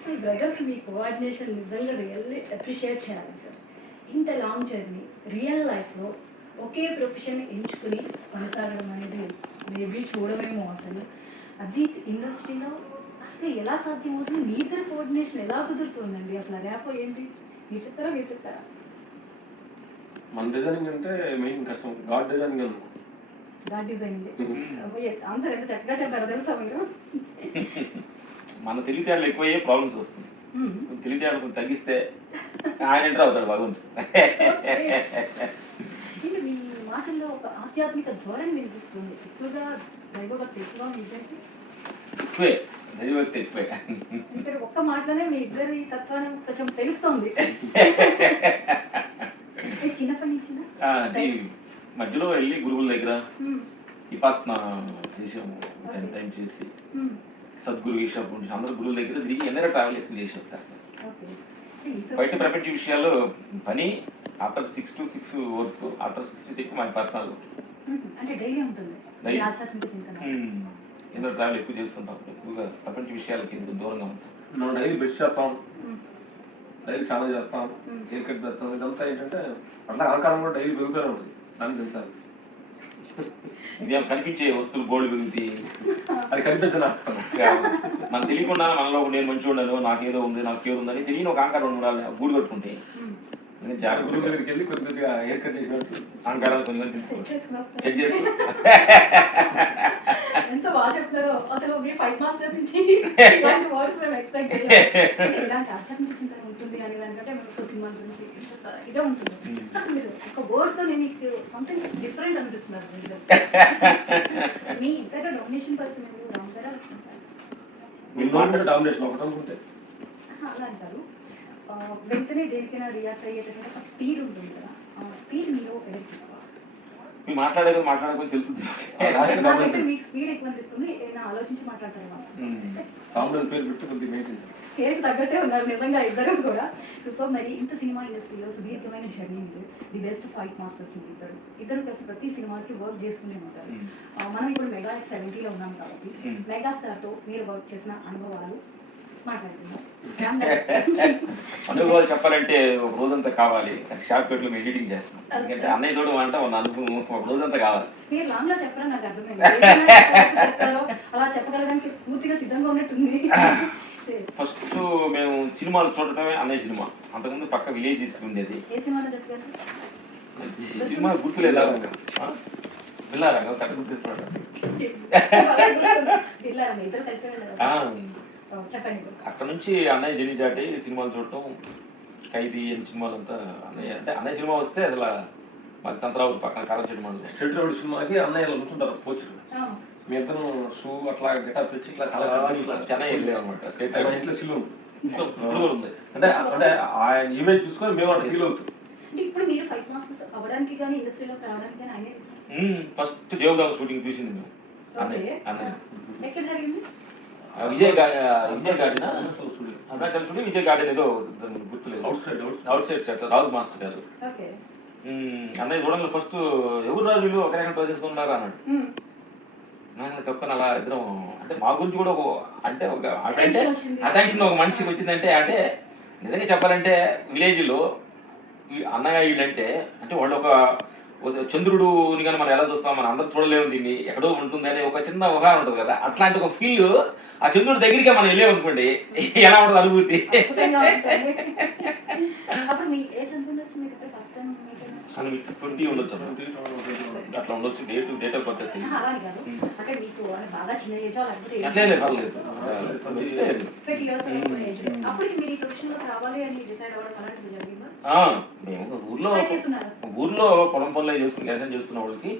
అసలు బ్రదర్స్ మీ కోఆర్డినేషన్ నిజంగా really appreciate చేయాలి సార్. ఇంత లాంగ్ జర్నీ రియల్ లైఫ్లో ఒకే ప్రొఫెషన్ ఎంచుకుని కొనసాగడం అనేది మేబీ చూడమేమో అసలు. అది ఇండస్ట్రీలో అసలు ఎలా సాధ్యమవుతుంది? మీ ఇద్దరు కోఆర్డినేషన్ ఎలా కుదురుతుందండి? అసలు ర్యాపో ఏంటి? మీరు చెప్తారా? మన డిజైనింగ్ అంటే మెయిన్ కష్టం గాడ్ డిజైనింగ్ అనుకో. గాడ్ డిజైనింగ్ ఆన్సర్ ఎంత చక్కగా చెప్పారో తెలుసా మీరు? మన తెలివితేటలు ఎక్కువయ్యే ప్రాబ్లమ్స్ వస్తుంది. తెలివితేటలు కొంచెం తగ్గిస్తే ఆయన ఎంటర్ అవుతాడు భగవంతుడు. మీ మాటల్లో ఒక ఆధ్యాత్మిక ధోరణి వినిపిస్తుంది. ఎక్కువగా దైవభక్తి ఎక్కువ మీ ఇద్దరికి? ఎక్కువే దైవభక్తి ఎక్కువే. అంటే ఒక్క మాటలోనే మీ ఇద్దరి తత్వాన్ని కొంచెం తెలుస్తోంది. చిన్నప్పటి నుంచి మధ్యలో వెళ్ళి గురువుల దగ్గర విపాసన చేసాము. 10 టైం చేసి సద్గురు ఈషా అందరూ గురువుల దగ్గర తిరిగి ఎన్నో ట్రావెల్ ఎక్కువ చేసాం సార్. బయట ప్రపంచ విషయాలు పని ఆఫ్టర్ 6 to 6 వర్క్, ఆఫ్టర్ 6 ఎక్కువ మై పర్సనల్ ఎన్నో ట్రావెల్ ఎక్కువ చేస్తుంటాం. ఎక్కువగా ప్రపంచ విషయాలకి ఎందుకు దూరంగా ఉంటాం. మనం డైలీ బ్రష్ చేస్తాం, డైలీ స్నానం చేస్తాం, హెయిర్ కట్ చేస్తాం. ఇదంతా ఏంటంటే అట్లా అలంకారం కూడా డైలీ పెరుగుతూనే ఉంటుంది. దానికి తెలుసాలి ఇదేం కనిపించే వస్తువులు గోల్డ్ పెరుగుతాయి, అది కనిపించదా? మనం తెలియకుండా మనలో నేను మంచిగా ఉండను, నాకేదో ఉంది, నాకు పేరు ఉందని తెలియని ఒక అహంకారం ఉండాలి. గూడు కట్టుకుంటే గురువు దగ్గరికి వెళ్ళి కొద్దిగా హెయిర్ కట్ చేసినట్టు అహంకారాలు కొన్ని తీసుకోవచ్చు. చెక్ చేసుకో. ఎంత బాగా చెప్తారో అసలు. మీ ఫైట్ మాస్టర్ నుంచి ఇలాంటి వర్డ్స్ మేము ఎక్స్పెక్ట్ చేయాలి. ఇలాంటి ఆధ్యాత్మిక చింతన ఉంటుంది అనే దానికంటే మనకు సినిమా గురించి ఇదే ఉంటుంది. అసలు మీరు ఒక వర్డ్ తో మీకు సంథింగ్ డిఫరెంట్ అనిపిస్తున్నారు. మీ ఇద్దరు domination person Ram sir domination ఒకటి అనుకుంటే అలా అంటారు. వెంటనే దేనికైనా రియాక్ట్ అయ్యేటటువంటి ఒక స్పీడ్ ఉంటుంది కదా, ఆ స్పీడ్ మీరు మాట్లాడేది తెలుస్తుంది. మీకు స్పీడ్ ఎక్కువ అనిపిస్తుంది. ఏదైనా ఆలోచించి మాట్లాడతారు. పేరుకి తగ్గట్టే ఉన్నారు నిజంగా ఇద్దరు కూడా. సూపర్. మరి ఇంత సినిమా ఇండస్ట్రీలో సుదీర్ఘమైన జర్నీ మీరు, ది బెస్ట్ ఫైట్ మాస్టర్స్ ఇద్దరు కలిసి ప్రతి సినిమాకి వర్క్ చేస్తూనే ఉంటారు. మనం ఇప్పుడు మెగా 70లో ఉన్నాం కాబట్టి మెగాస్టార్తో మీరు వర్క్ చేసిన అనుభవాలు మాట్లాడుతున్నాం. అనుభవాలు చెప్పాలంటే ఒక రోజంతా కావాలి. షార్ట్ కట్లో మేము ఎడిటింగ్ చేస్తాం. ఎందుకంటే అన్నయ్య చూడడం అంటే ఒక అనుభవం ఒక రోజంతా కావాలి. మీరు లాంగ్ గా చెప్పరా? నాకు అర్థమైంది. అలా చెప్పగలడానికి పూర్తిగా సిద్ధంగా ఉన్నట్టుంది. ఫస్ట్ మేము సినిమాలు చూడటమే అన్నయ్య సినిమా. అంతకుముందు పక్క విలేజెస్ ఉండేది. ఏ సినిమాలో చెప్పారు? సినిమా గుర్తులేదు. బిల్లారంగం కట్ట గుర్తు అక్కడ నుంచి అన్నయ్య జర్నీ చాటి సినిమాలు చూడటం, ఖైదీ అన్ని సినిమాలంతా అన్నయ్య. అంటే అన్నయ్య సినిమా వస్తే అసలు మాది సంతరావుడు పక్కన కారం మండలం స్ట్రీట్ రోడ్ సినిమాకి అన్నయ్య కూర్చుంటారు. స్పోర్ట్స్ మీ ఇద్దరు షూ అట్లా గెటప్ తెచ్చి ఇట్లా చెన్నై వెళ్ళాం అనమాట. స్టేట్ ఇంట్లో సిల్లు ఉంది. అంటే అంటే ఆ ఇమేజ్ చూసుకొని మేము అట్లా ఫీల్ అవుతాం. ఫస్ట్ దేవదాం షూటింగ్ చూసింది మేము అన్నయ్య. విజయ్ గార్డెన్ ఏదో గుర్తులేదు. అవుట్ సైడ్ సెట్ రాజు మాస్టర్ గారు. అన్నయ్య చూడండి ఫస్ట్ ఎవరు రాజులు ఒక రకంగా ట్రై చేసుకున్నారు అన్నాడు. నాకు తప్పని అలా ఇద్దరం అంటే మా గురించి కూడా అంటే ఒక అటెన్షన్ ఒక మనిషికి వచ్చిందంటే అంటే నిజంగా చెప్పాలంటే విలేజ్లో అన్నయ్య వీళ్ళంటే అంటే వాళ్ళు ఒక చంద్రుడుని కానీ మనం ఎలా చూస్తాం, మనం అందరూ చూడలేము, దీన్ని ఎక్కడో ఉంటుంది అని ఒక చిన్న ఉదాహరణ ఉంటుంది కదా. అట్లాంటి ఒక ఫీల్ ఆ చంద్రుడి దగ్గరికి మనం వెళ్ళామనుకోండి ఎలా ఉంటుంది అనుభూతి. అని 20 ఉండొచ్చు, అట్లా ఉండొచ్చు. డేట్ ఆఫ్ బర్త్ మేము ఊర్లో పొలం పనులు చేస్తున్న వాళ్ళకి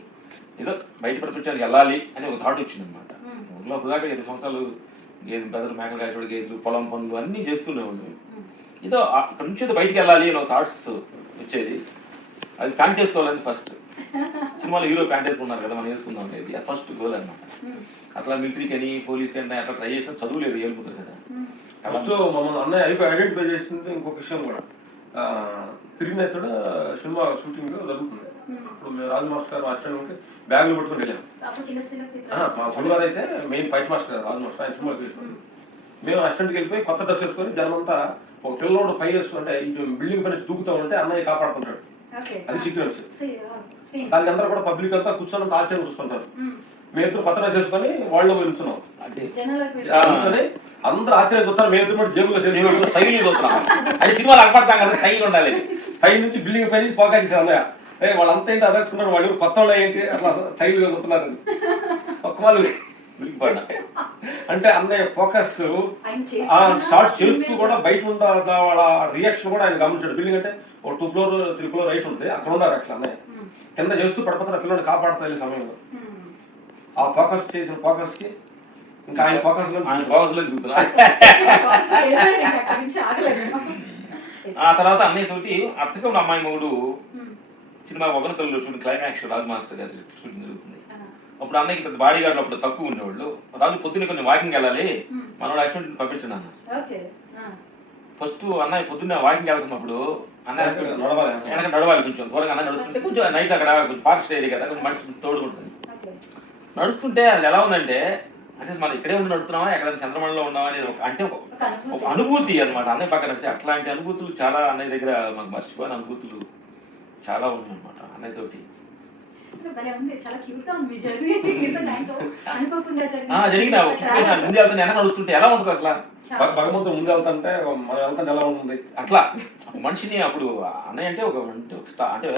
ఏదో బయట ప్రపంచానికి వెళ్ళాలి అని ఒక థాట్ వచ్చింది అనమాట. ఊర్లో అప్పుడుదాకా 20 సంవత్సరాలు గేదెలు పెద్దలు మేకలు కాయచోడు గేదెలు పొలం పనులు అన్నీ చేస్తుండేవాళ్ళు. ఏదో అక్కడ నుంచి ఏదో బయటికి వెళ్ళాలి అని ఒక థాట్స్ వచ్చేది. అది ప్యాంట్ వేసుకోవాలని ఫస్ట్ సినిమాలో హీరో ప్యాంట్ వేసుకున్నారు కదా, మనం వేసుకుందాం అనేది అది ఫస్ట్ గోల్ అనమాట. అట్లా మిలిటరీకి అని పోలీస్కి అని అట్లా ట్రై చేసిన చదువులేదు ఏలుపుతారు కదా. ఫస్ట్ మమ్మల్ని అన్నయ్య అయిపోయి ఐడెంటిఫై చేసింది ఇంకొక విషయం కూడా. తిరిగిన సినిమా షూటింగ్ జరుగుతుంది. ఇప్పుడు మేము రాజు మాస్టర్ గారు అసిస్టెంట్ బ్యాగులు పట్టుకుని వెళ్ళాం. మా గురుగారు అయితే మెయిన్ ఫైట్ మాస్టర్ గారు రాజు మాస్టర్, ఆయన సినిమాకి వేసుకుని మేము అసిస్టెంట్కి వెళ్ళిపోయి కొత్త డ్రెస్ వేసుకొని జనమంతా ఒక పిల్లలోడు పై వేస్తుంటే ఇటు బిల్డింగ్ పైన దూకుతూ ఉంటే అన్నయ్య కాపాడుతుంటాడు. అది సీక్వెన్స్. దానికి అందరూ కూడా పబ్లిక్ అంతా కూర్చొని ఆశ్చర్యం చూస్తుంటారు. మేము ఇద్దరు కొత్త డ్రెస్ వేసుకొని వాళ్ళు నిల్చున్నాం. కూర్చొని అందరూ ఆశ్చర్యం చూస్తారు. మేము ఇద్దరు జేబులో స్టైల్ చూస్తున్నాం. అది సినిమాలు అగపడతాం కదా, స్టైల్ ఉండాలి. పై నుంచి బిల్డింగ్ పై నుంచి పోకా చేసాం అన్నయ్య. వాళ్ళంతా ఏంటి అదట్టుకున్నారు, వాళ్ళు కొత్త వాళ్ళు ఏంటి అట్లా స్టైల్ గా చూస్తున్నారు. ఒక్క వాళ్ళు అంటే అన్నయ్య ఫోకస్ షార్ట్ చేస్తూ కూడా బయట ఉన్న వాళ్ళ రియాక్షన్ కూడా ఆయన గమనించాడు. బిల్డింగ్ అంటే ఒక 2 floor 3 floor రైట్ ఉంటుంది, అక్కడ ఉన్నారు అట్లా అన్నయ్య కింద చేస్తూ పడిపోతున్న పిల్లల్ని కాపాడుతా సమయంలో ఆ ఫోకస్ చేసిన ఫోకస్ కి ఇంకా ఆయన ఫోకస్ లో చూస్తున్నా. ఆ తర్వాత అన్నయ్య తోటి అత్తకం అమ్మాయి మొగుడు సినిమా ఒకరికల్లో షూటింగ్ క్లైమాక్స్ రాజు మాస్టర్ గారి షూటింగ్ జరుగుతుంది. అప్పుడు అన్నయ్యకి పెద్ద బాడీ గార్డులు అప్పుడు తక్కువ ఉండేవాళ్ళు. రాజు పొద్దున్నే కొంచెం వాకింగ్ వెళ్ళాలి, మనోడు యాక్సిడెంట్ పంపించాను అన్న. ఫస్ట్ అన్నయ్య పొద్దున్నే వాకింగ్ వెళ్తున్నప్పుడు అన్నయ్య వెనక నడవాలి, కొంచెం త్వరగా అన్నయ్య నడుస్తుంటే కొంచెం నైట్ అక్కడ కొంచెం ఫారెస్ట్ ఏరియా కదా, కొంచెం మనిషి తోడుకుంటుంది. నడుస్తుంటే అది ఎలా ఉందంటే అంటే మనం ఇక్కడే ఉండి నడుతున్నామా ఎక్కడ చంద్రమండలో ఉన్నామా అనేది అంటే ఒక అనుభూతి అనమాట. అన్నయ్య పక్కన నడిచి అట్లాంటి అనుభూతులు చాలా అన్నయ్య దగ్గర మాకు మర్చిపోయిన అనుభూతులు చాలా ఉన్నాయి అనమాట అన్నయ్య తోటి. జరిగిన ముందు వెళ్తాను వెనక నడుస్తుంటే ఎలా ఉంటుంది అసలు, భగవంతుడు ముందు వెళ్తుంటే మనం వెళ్తాను ఎలా ఉంటుంది అట్లా మనిషిని. అప్పుడు అన్నయ్య అంటే ఒక అంటే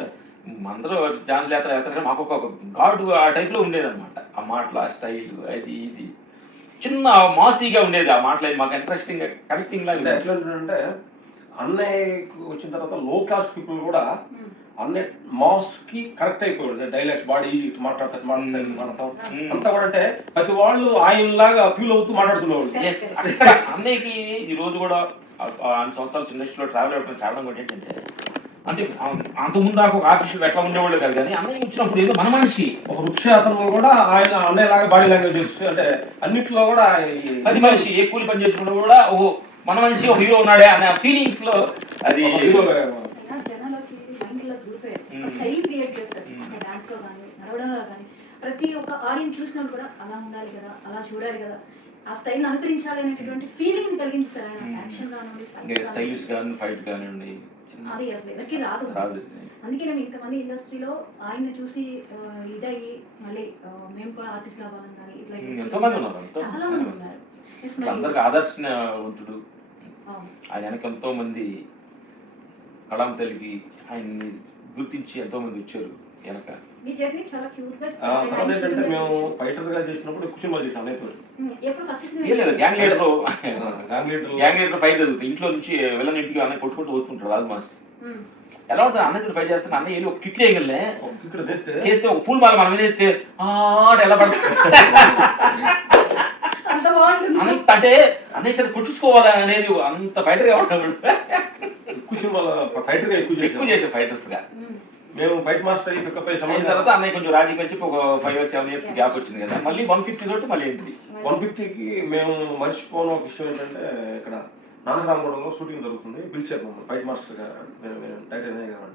అందరూ డాన్స్ లేస్తారు, మాకు ఒక గాడ్ ఆ టైప్ లో ఉండేది అనమాట. ఆ మాటలు, ఆ స్టైల్, అది ఇది చిన్న మాసీగా ఉండేది. ఆ మాటలు మాకు ఇంట్రెస్టింగ్ కనెక్టింగ్ లాగా. ఎట్లా అంటే అన్నయ్యకు వచ్చిన తర్వాత లో క్లాస్ పీపుల్ కూడా అన్నయ్య మాస్ కి కరెక్ట్ అయిపోయాడు. డైలాగ్స్ బాడీ ఈజీ మాట్లాడతాం అంతా కూడా అంటే ప్రతి వాళ్ళు ఆయన లాగా ఫీల్ అవుతూ మాట్లాడుతున్నవాళ్ళు. అన్నయ్యకి ఈ రోజు కూడా 5 సంవత్సరాలు ఇండస్ట్రీలో ట్రావెల్ అవ్వడం చాలా కూడా ఏంటంటే అంటే అంతకుముందు నాకు ఒక ఆర్టిస్టులు ఎట్లా ఉండేవాళ్ళు కాదు, కానీ అన్నయ్య వచ్చినప్పుడు ఏదో మన మనిషి ఒక వృక్ష అతను కూడా ఆయన అన్నయ్య లాగా బాడీ లాంగ్వేజ్ చేస్తే అంటే అన్నిట్లో కూడా అది మనిషి ఏ కూలి పని చేసుకున్నా కూడా ఓ మన మనిషి ఒక హీరో ఉన్నాడే అనే ఫీలింగ్స్ లో అది హీరో ప్రతి ఒక్క ఆడియన్స్ చూసినప్పుడు కూడా అలా ఉండాలి కదా, అలా చూడాలి కదా, ఆ స్టైల్ అనుకరించాలి అనేటటువంటి ఫీలింగ్ కలిగించారు ఆయన. యాక్షన్ కానివ్వండి, స్టైలిష్ కానీ ఫైట్ కానివ్వండి, అది అసలు ఎవరికి రాదు. అందుకే మేము ఇంతమంది ఇండస్ట్రీలో ఆయన చూసి ఇదయ్యి మళ్ళీ మేము కూడా ఆర్టిస్ట్ అవ్వాలని కానీ ఇట్లా ఎంతో మంది ఉన్నారు, చాలా మంది ఉన్నారు. అందరికి ఆదర్శవంతుడు ఆయన. వెనక ఎంతో మంది కళాం తల్లికి ఆయన్ని గుర్తించి ఎంతో మంది వచ్చారు వెనక. మీ జర్నీ చాలా క్యూట్ గా. ఏంటంటే మేము ఫైటర్ గా చేసినప్పుడు ఎక్కువ సినిమా చేసాం అన్నయ్య. గ్యాంగ్ లీడర్ ఫైట్ జరుగుతుంది. ఇంట్లో నుంచి వెళ్ళని ఇంటికి అన్నయ్య కొట్టుకుంటూ వస్తుంటారు రాజు మాస్. ఎలా ఉంటుంది అన్నయ్య ఫైట్ చేస్తాను, అన్నయ్య వెళ్ళి ఒక కిక్ చేయగలనే ఇక్కడ చేస్తే ఒక పూల్ బాల్ మన మీద వేస్తే ఎలా పడుతుంది అంటే అన్నయ్య సరే కొట్టుకోవాలి అనేది అంత ఫైటర్ గా ఉంటాడు. ఎక్కువ సినిమాలు ఫైటర్ గా ఎక్కువ చేసే ఫైటర్స్ గా మేము ఫైట్ మాస్టర్ అయ్యి పికప్ అయ్యే సమయం తర్వాత అన్నయ్య కొంచెం రాజకీయ వచ్చి ఒక 5 or 7 years గ్యాప్ వచ్చింది కదా, మళ్ళీ 150 తోటి మళ్ళీ ఏంటి 150కి మేము మర్చిపోయిన ఒక విషయం ఏంటంటే ఇక్కడ నానరామగూడలో షూటింగ్ జరుగుతుంది. పిలిచారు మమ్మల్ని ఫైట్ మాస్టర్ గారు, డైరెక్టర్ అన్నయ్య గారు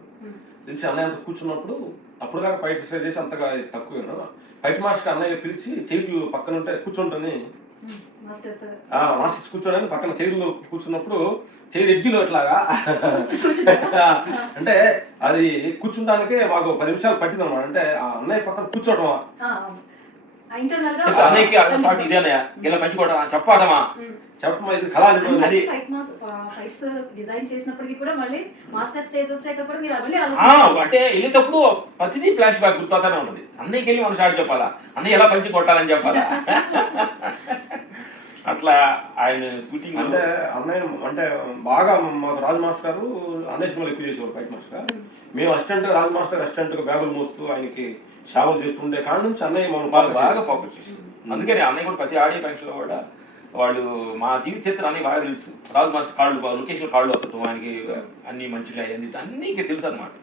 పిలిచి అన్నయ్య అంత కూర్చున్నప్పుడు అప్పుడు దాకా ఫైట్ ఎక్సర్సైజ్ చేసి అంతగా తక్కువ ఫైట్ మాస్టర్ అన్నయ్య పిలిచి చైర్లు పక్కన ఉంటే కూర్చుంటాని మాస్టర్స్ కూర్చోడానికి పక్కన చైర్లో కూర్చున్నప్పుడు చైర్ ఎడ్జిలో ఎట్లాగా అంటే అది కూర్చుంటానికి మాకు 10 నిమిషాలు పట్టింది అనమాట. అంటే ఆ అన్నయ్య పక్కన కూర్చోవటమా అన్నయ్యకి ఇదేనయ్యా ఇలా పంచుకోవటమా చెప్పటమా చెప్పటమా ఇది కళ అది డిజైన్ చేసినప్పటికీ కూడా మళ్ళీ మాస్టర్ స్టేజ్ వచ్చేటప్పుడు మీరు అంటే వెళ్ళేటప్పుడు ప్రతిదీ ఫ్లాష్ బ్యాక్ గుర్తవుతానే ఉంటుంది. అన్నయ్యకి వెళ్ళి మన షాట్ చెప్పాలా, అన్నయ్య ఎలా పంచి కొట్టాలని చెప్పాలా. అట్లా ఆయన షూటింగ్ అంటే అన్నయ్య అంటే బాగా మాకు రాజు మాస్టర్ గారు అన్నయ్య సినిమాలు ఎక్కువ చేసేవారు ఫైట్ మాస్టర్ గారు. మేము అసిస్టెంట్ రాజు మాస్టర్ అసిస్టెంట్ గా బ్యాగులు మోస్తూ ఆయనకి సేవలు చేస్తుండే కాడ నుంచి అన్నయ్య మమ్మల్ని బాగా ఫోకస్ చేశారు. అందుకని అన్నయ్య కూడా ప్రతి ఆడియో ఫంక్షన్ లో కూడా వాళ్ళు మా జీవిత చరిత్ర అన్నీ బాగా తెలుసు. రాజు మాస్టర్ కాళ్ళు లొకేషన్ కాళ్ళు వస్తూ ఆయనకి అన్ని మంచిగా అన్ని తెలుసు అనమాట.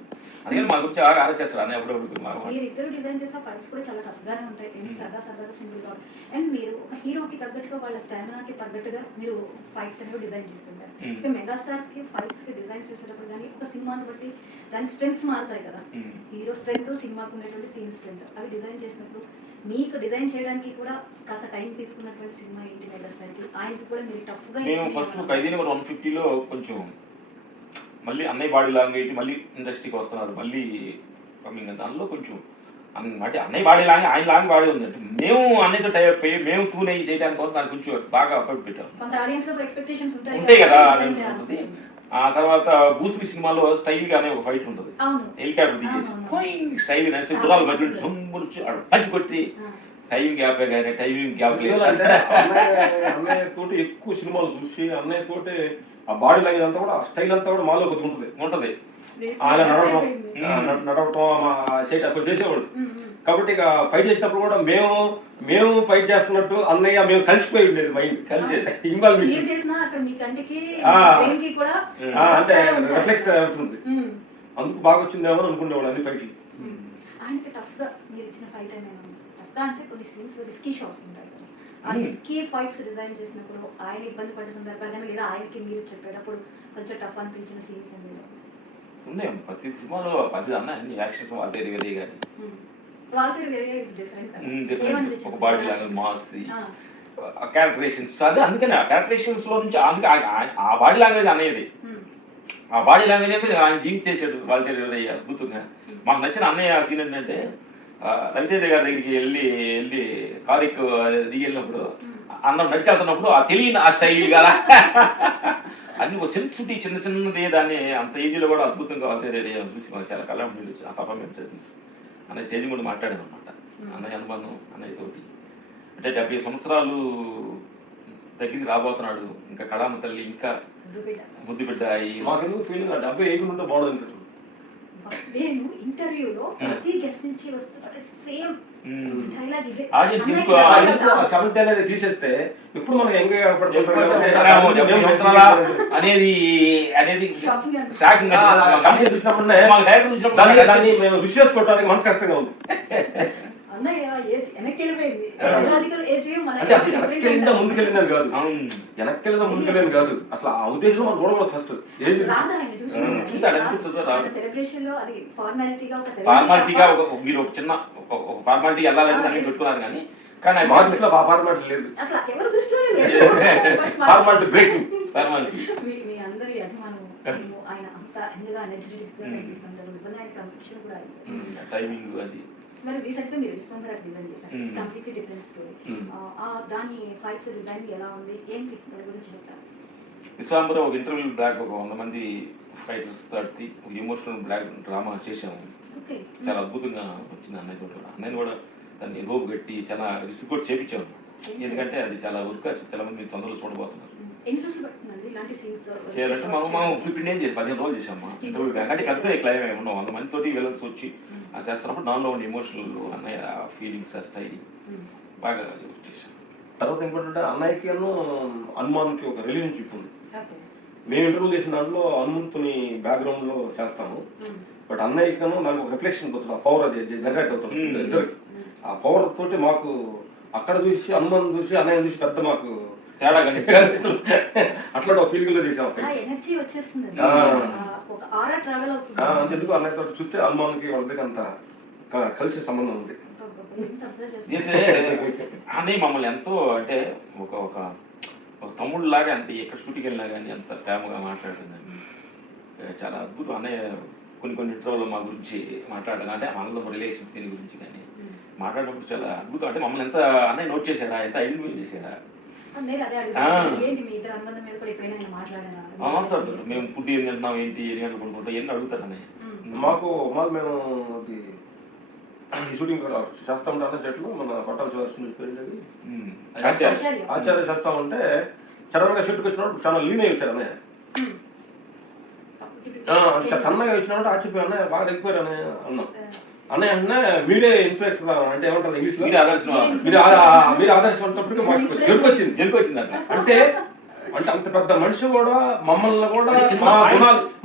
అందుకని మా గురించి బాగా ఆలోచిస్తారు అన్నయ్య అప్పుడప్పుడు మీరు ఇద్దరు డిజైన్ చేసిన ఫైట్స్ కూడా చాలా టఫ్గానే ఉంటాయి. నేను సరదాగా సింపుల్ గా అండ్ మీరు ఒక హీరోకి తగ్గట్టుగా వాళ్ళ స్టామినాకి తగ్గట్టుగా మీరు ఫైట్స్ అనేవి డిజైన్ చేస్తుంటారు. ఇక మెగాస్టార్ కి ఫైట్స్ కి డిజైన్ చేసేటప్పుడు కానీ ఒక సినిమాని బట్టి దాని స్ట్రెంగ్స్ మారుతాయి కదా. హీరో స్ట్రెంగ్త్, సినిమాకు ఉన్నటువంటి సీన్ స్ట్రెంగ్త్ అవి డిజైన్ చేసినప్పుడు మీకు డిజైన్ చేయడానికి కూడా కాస్త టైం తీసుకున్నటువంటి సినిమా ఏంటి మెగాస్టార్కి? ఆయనకి కూడా మీరు టఫ్గా మేము ఫస్ట్ ఖైదీ నెంబర్ 150లో కొంచెం మళ్ళీ అన్నయ్య బాడీ లాంగ్వేజ్ మళ్ళీ ఇండస్ట్రీకి వస్తున్నారు, మళ్ళీ కమింగ్ దానిలో కొంచెం అంటే అన్నయ్య బాడీ లాంగ్ ఆయన లాంగ్ బాడీ ఉందంటే మేము అన్నయ్యతో టైప్ అయ్యి మేము టూన్ అయ్యి చేయడానికి కోసం దానికి కొంచెం బాగా ఎఫర్ట్ పెట్టాము. ఉంటాయి కదా ఆడియన్స్ ఉంటుంది. ఆ తర్వాత బూస్లీ సినిమాలో స్టైల్ గానే ఒక ఫైట్ ఉంటుంది, హెలికాప్టర్ దిగేసి స్టైల్ గురాలు బట్టి పంచి కొట్టి టైం గ్యాప్ కానీ టైమింగ్ గ్యాప్ లేదు. అన్నయ్య తోటి ఎక్కువ సినిమాలు చూసి అన్నయ్య తోటి ఆ బాడీ లాంగ్వేజ్ అంతా కూడా స్టైల్ అంతా కూడా మాలో కొద్దిగా ఉంటుంది. ఆయన నడవటం చేయటం చేసేవాడు. కాబట్టి ఇక ఫైట్ చేసినప్పుడు కూడా మేము ఫైట్ చేస్తున్నట్టు అన్నయ్య మేము కలిసిపోయి ఉండేది, మైండ్ కలిసి ఇన్వాల్వ్ అంటే రిఫ్లెక్ట్ అవుతుంది. అందుకు బాగా వచ్చిందేమో అనుకునేవాడు అన్ని ఫైట్లు. ఆయనకి టఫ్ గా మీరు ఇచ్చిన ఫైట్ అంటే కొన్ని సీన్స్ రిస్కీ షాట్స్ ఉంటాయి కదా, ఆ రిస్కీ ఫైట్స్ డిజైన్ చేసినప్పుడు ఆయన ఇబ్బంది పడే సందర్భాలు కానీ లేదా ఆయనకి మీరు చెప్పేటప్పుడు కొంచెం టఫ్ అనిపించిన సీన్స్ ఉన్నాయి. ప్రతి సినిమాలో ప్రతి అన్న అన్ని యాక్షన్స్ వాల్తేరి వెరీ కానీ ఒక బాడీ లాంగ్వేజ్ మాస్ క్యారెక్టరేషన్స్ అది అందుకని ఆ క్యారెక్టరేషన్స్ లో నుంచి ఆ బాడీ లాంగ్వేజ్ అనేది ఆ బాడీ లాంగ్వేజ్ అయితే ఆయన జీన్స్ చేసాడు వాల్తేరి వెరీ అద్భుతంగా. మాకు నచ్చిన అన్నయ్య సీన్ ఏంటంటే రవితేజ గారి దగ్గరికి వెళ్ళి కారుకు దిగి వెళ్ళినప్పుడు అన్నం నడిచి వెళ్తున్నప్పుడు ఆ తెలియని ఆ స్టైల్ కదా అన్ని ఒక సెన్సిటీ చిన్నది దాన్ని అంత ఏజ్లో కూడా అద్భుతంగా చూసి మనకు చాలా కళ్ళం వచ్చి ఆ పర్ఫార్మెన్స్ చూసి అన్నయ్య స్టేజ్ కూడా మాట్లాడాను అనమాట. అన్నయ్య అనుబంధం అన్నయ్య తోటి అంటే 70 సంవత్సరాలు దగ్గరికి రాబోతున్నాడు, ఇంకా కళామ తల్లి ఇంకా ముద్దు బిడ్డ మాకెందుకు ఫీలింగ్ 70 ఏజ్ ఉంటే బాగుంది. నేను ఇంటర్వ్యూలో ప్రతి గెస్ట్ నుంచి వస్తున్నట్టు సేమ్ డైలాగ్ ఇదే సెవెంత్ అనేది తీసేస్తే ఇప్పుడు మనం ఎంగా అనేది దాన్ని మేము విషయాస్ కొట్టడానికి మనసు కష్టంగా ఉంది. అన్నయ్య ఏజ్ వెనక్కి వెళ్ళిపోయింది, బయోలాజికల్ ఏజ్ వెనక్కెళ్ళిందా ముందుకెళ్ళిందని కాదు, వెనక్కెళ్ళిందా ముందుకెళ్ళింది కాదు, అసలు ఆ ఉద్దేశం మనం చూడకూడదు. ఫస్ట్ ఫార్మాలిటీగా మీరు ఒక చిన్న ఒక ఫార్మాలిటీ వెళ్ళాలని దాన్ని పెట్టుకున్నారు కానీ కానీ మా దృష్టిలో ఆ ఫార్మాలిటీ లేదు. Formality breaking formality. మీ అందరి అభిమానం ఆయన అంత ఎంజగా ఎనర్జెటిక్ గా కనిపిస్తుంటారు, నిజంగా ఆయన కన్స్ట్రక్షన్ కూడా టైమింగ్ అది. మరి రీసెంట్ గా మీరు విశ్వంబర డిజైన్ చేశారు, కంప్లీట్లీ డిఫరెంట్ స్టోరీ. దాని ఫైట్స్ డిజైన్ ఎలా ఉంది ఏంటి దాని గురించి చెప్తారు? విశ్వంబర ఒక ఇంటర్వ్యూ బ్లాక్ ఒక 100 మంది ఫైటర్స్ తోటి ఒక ఎమోషనల్ బ్లాక్ డ్రామా చేసాము. చాలా అద్భుతంగా వచ్చింది అన్నయ్య కూడా. అన్నయ్య కూడా దాన్ని రోప్ కట్టి చాలా రిస్క్ కూడా చేపించాము, ఎందుకంటే అది చాలా వర్క్ చాలా మంది తొందరలో చూడబోతున్నారు. చేయాలంటే మనం 15 days 15 రోజులు చేసాము ఇంటర్వ్యూ బ్లాక్ అంటే కరెక్ట్గా క్లైమ్ అయి ఉన్నాం. 100 మంది తోటి విలన్స్ వచ్చి అది చేస్తున్నప్పుడు దానిలో ఉన్న ఎమోషనల్ అన్నయ్య ఫీలింగ్స్ స్టైల్ బాగా చేశాను. తర్వాత ఏంటంటే అన్నయ్యకి హనుమాన్కి ఒక రిలేషన్షిప్ ఉంది. మేము ఇంటర్వ్యూ చేసిన దాంట్లో హనుమంతుని బ్యాక్గ్రౌండ్ లో చేస్తాము, బట్ అన్నయ్యకి దానికి ఒక రిఫ్లెక్షన్ వస్తుంది, ఆ పవర్ అది జనరేట్ అవుతుంది ఇద్దరికి. ఆ పవర్ తోటి మాకు అక్కడ చూసి హనుమాన్ చూసి అన్నయ్య చూసి పెద్ద మాకు తేడా అట్లా ఒక ఫీలింగ్ లో చేసాం. అందుకు అన్నయ్య తోటి చూస్తే హనుమాన్కి వాళ్ళకి అంత కలిసే సంబంధం ఉంది. అన్నయ్య మమ్మల్ని ఎంతో అంటే ఒక ఒక తమ్ముడు లాగా అంతే, ఎక్కడ షూటింగ్ వెళ్ళినా కానీ అంత ప్రేమగా మాట్లాడుతుందండి. చాలా అద్భుతం. అన్నయ్య కొన్ని ఇంటర్వ్యూలో మా గురించి మాట్లాడడం అంటే మనలో రిలేషన్స్ దీని గురించి కానీ మాట్లాడినప్పుడు చాలా అద్భుతం. అంటే మమ్మల్ని ఎంత అన్నయ్య నోట్ చేశాడా, ఎంత ఐడెంటిఫై చేశాడా. మేము ఫుడ్ ఏం తింటున్నాం ఏంటి ఎన్ని గంటలు కొనుక్కుంటాం ఎన్ని అడుగుతారు అన్నయ్య. మాకు మేము ఈ షూటింగ్ కూడా చేస్తా ఉంటా అన్న చెట్లు మన పట్టాల్సి ఆచార్య చేస్తా ఉంటే సడన్ గా షూట్కి వచ్చినప్పుడు చాలా లీన్ అయ్యి వచ్చారు అన్నయ్య. సన్నగా వచ్చినప్పుడు ఆశ్చర్యపోయి అన్నయ్య బాగా తగ్గిపోయారు అన్నయ్య అన్నాం. అన్నయ్య అంటే మీరే ఇన్ఫ్లుయెన్స్ అంటే ఏమంటారు ఇంగ్లీష్ లో మీరు ఆదర్శించినప్పటికీ మాకు జరుకొచ్చింది అట్లా. అంటే అంత పెద్ద మనిషి కూడా మమ్మల్ని కూడా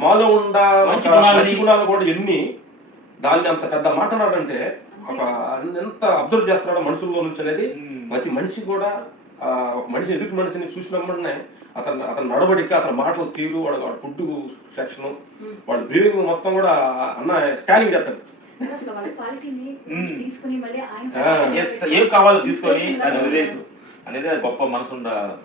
మాలో ఉన్న మంచి గుణాలు కూడా ఎన్ని దాన్ని అంత పెద్ద మాట అన్నాడంటే ఒక ఎంత అబ్జర్వ్ చేస్తున్నాడో మనుషుల్లో నుంచి అనేది ప్రతి మనిషి కూడా ఒక మనిషి ఎదుటి మనిషిని చూసినమ్మనే అతను నడవడిక, అతని మాటలు తీరు, వాడు ఫుడ్ సెక్షన్, వాడు బ్రీవింగ్ మొత్తం కూడా అన్న స్కానింగ్ చేస్తాడు. ఏం కావాలో తీసుకొని అది వదిలేదు అనేది అది గొప్ప మనసు ఉండాలి.